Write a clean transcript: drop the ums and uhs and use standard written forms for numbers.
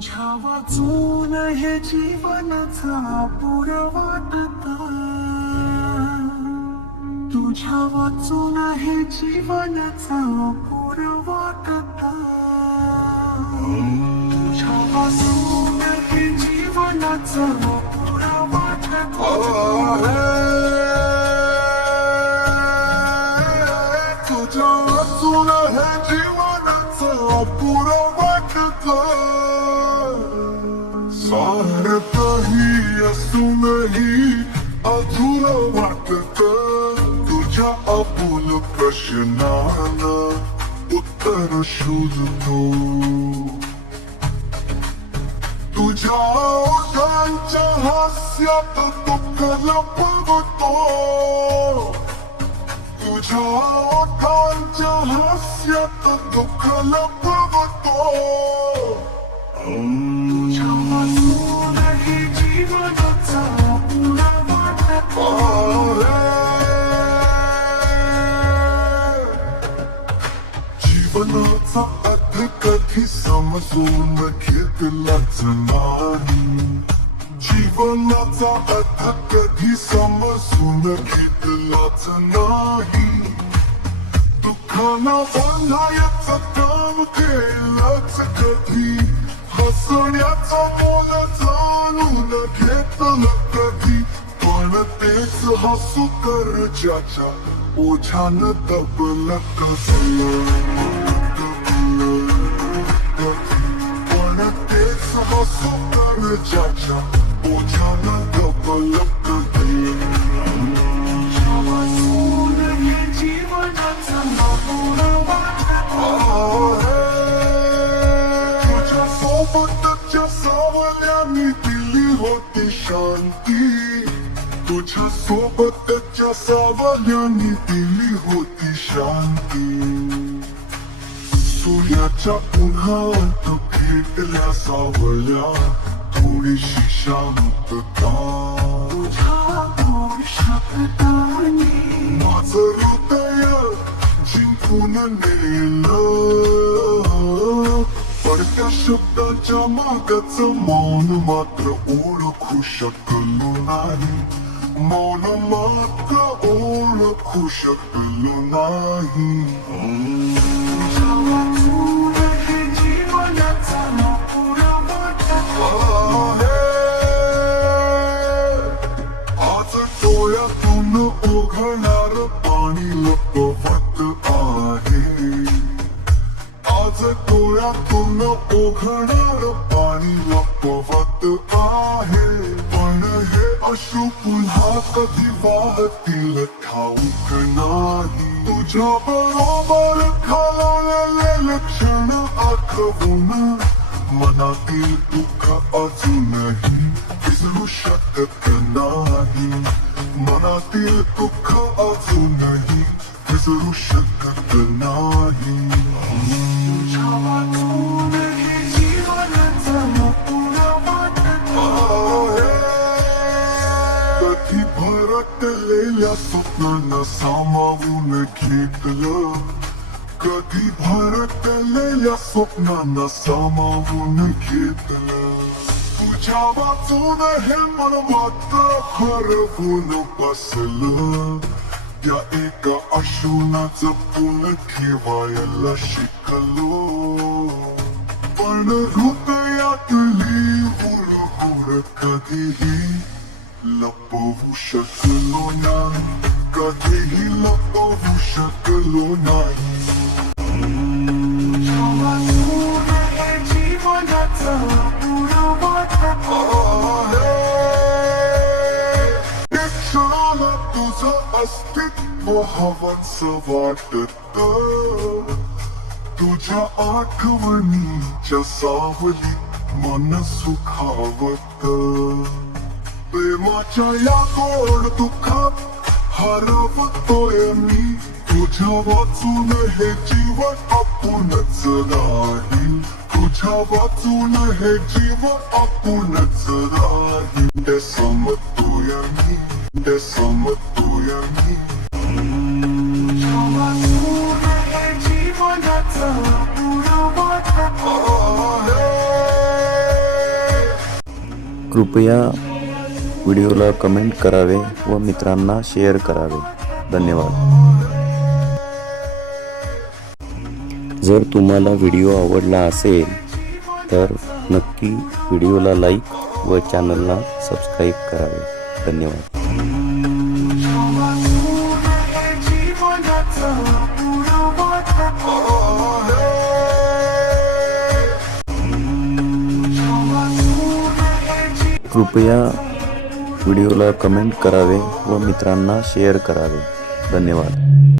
तुझ्या वाचून हे जीवनाचा अपुरा वाटता, तुझ्या वाचून हे जीवनाचा अपुरा वाटता, तुझ्या वाचून हे जीवनाचा अपुरा वाटता. तुझ्या वाचून हे जीवनाचा अपुरा वाटता. सारं काही असूनही अधुरा वाटत, तुझ्या आपुल प्रश्नाला उत्तर शोधतो. तुझ्या ओठांच्या हास्यात दुःख लपवतो, तुझ्या ओठांच्या हास्यात दुःख लपवतो. तुझ्या वाचून हे जीवनाचा अपुरा वाटता. जीवनाचा अर्थ कधी समजून घेतलाच नाही, जीवनाचा अर्थ कधी समजून घेतलाच नाही. दुःखाला बांधायचं काम केलंच कधी, हसण्याचा मोल जाणून घेतलं कधी. पण तेच हसू तर ज्याच्या ओझ्यानं दबलं कसलं, पण तेच हसू तर ज्याच्या ओझ्यानं दबलं कधी. तुझ्या वाचून हे जीवनाचा अपुरा वाटता. तुझ्या सोबतच्या सावल्याने दिली होती शांती, तुझ्या सोबतच्या सावल्याने दिली होती शांती. सूर्याच्या उन्हात भेटल्या सावल्या थोडीशी शांतता. तुझ्या गोड शब्दांनी माझं हृदय जिंकून नेलं, पण त्या शब्दाच्या मागचं मौन मात्र ओळखू शकलो नाही, मौन मात्र ओळखू शकलो नाही. तुझ्या वाचून हे जीवनाचा अपुरा वाटता. आज डोळ्यातून ओघळणार पाणी लपवत आहे, आज डोळ्यातून ओघळणार पाणी लपवत आहे. पण हे अश्रू पुन्हा कधी वाहतील ठाऊक नाही. तुझ्या बरोबर घालवलेले क्षण आठवून मनातील दुःख अजूनही विसरू शकत नाही, मनातील दुःख अजूनही विसरू शकत नाही. तुझ्या वाचून हे जीवनाचा अपुरा वाटता. कधी भरकलेल्या स्वप्नांना सामावून घेतलं, कधी भरकलेल्या स्वप्नांना सामावून घेतलं. तुझ्या वाचून हे मन मात्र हरवून बसलं, त्या एका अश्रूला जपून ठेवायला शिकलो. पण हृदयातली हुरहुर कधीही लपवू शकलो नाही, कधीही लपवू शकलो नाही. तुझ्या वाचून हे जीवनाचा अपुरा वाटता. एक क्षणाला तुझं अस्तित्व हवंसं वाटत, तुझ्या आठवणीच्या सावलीत मन सुखावत. प्रेमाच्या या गोड दुःखात हरवतोय मी, तुझ्या वाचून हे जीवन आपूनच राहील, तुझ्या वाचून हे जीवन आपूनच राहील. ते समजतोय मी, ते समजतोय मी. तुझ्या वाचून हे जीवनाचा अपुरा वाटता. कृपया व्हिडिओला कमेंट करावे व मित्रांना शेअर करावे. धन्यवाद. जर तुम्हाला व्हिडिओ आवडला असेल तर नक्की व्हिडिओला लाईक व चॅनलला सबस्क्राईब करावे. धन्यवाद. कृपया व्हिडिओला कमेंट करावे व मित्रांना शेअर करावे. धन्यवाद.